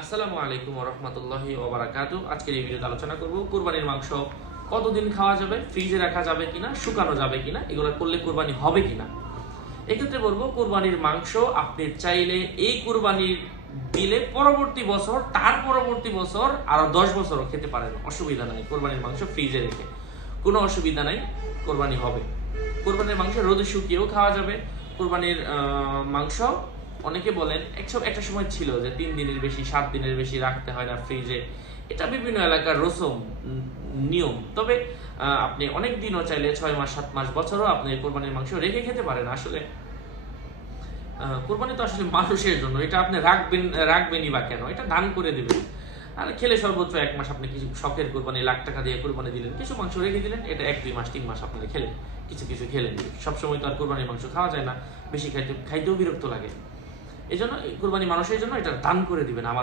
আসসালামু আলাইকুম ওয়া রাহমাতুল্লাহি ওয়া বারাকাতুহু। আজকের এই ভিডিওতে আলোচনা করব কুরবানির মাংস কতদিন খাওয়া যাবে, ফ্রিজে রাখা যাবে কিনা, শুকানো যাবে কিনা, এগুলো করলে কুরবানি হবে কিনা। এক্ষেত্রে বলবো কুরবানির মাংস আপনি চাইলে এই কুরবানির দিলে পরবর্তী বছর, তার পরবর্তী বছর আরো 10 বছরও খেতে পারেন, অসুবিধা নাই। কুরবানির মাংস ফ্রিজে রেখে কোনো অসুবিধা নাই, কুরবানি হবে। কুরবানির মাংস রোদে শুকিয়েও খাওয়া যাবে। কুরবানির মাংস অনেকে বলেন একটা সময় ছিল যে 3 দিনের বেশি 7 দিনের বেশি রাখতে হয় না ফ্রিজে। এটা বিভিন্ন এলাকার রসম নিয়ম। তবে আপনি অনেক দিনও চাইলে 6 মাস 7 মাস বছরও আপনি কোরবানির মাংস রেখে খেতে পারেন। আসলে কোরবানি তো আসলে মানুষের জন্য, এটা আপনি রাখবেনই বা কেন, এটা দান করে দিবেন। আর খেলে সর্বোচ্চ 1 মাস আপনি কিছু শখের কোরবানি, লাখ টাকা দিয়ে কোরবানি দিলেন, কিছু মাংস রেখে দিলেন, এটা 1-2 মাস 3 মাস আপনারা খেলেন, কিছু কিছু খেলেন। সবসময় তো আর কোরবানির মাংস খাওয়া যায় না, বেশি খাইতেও বিরক্ত লাগে। এই জন্য কোরবানি মানুষের জন্য এটা দান করে দিবেন আমার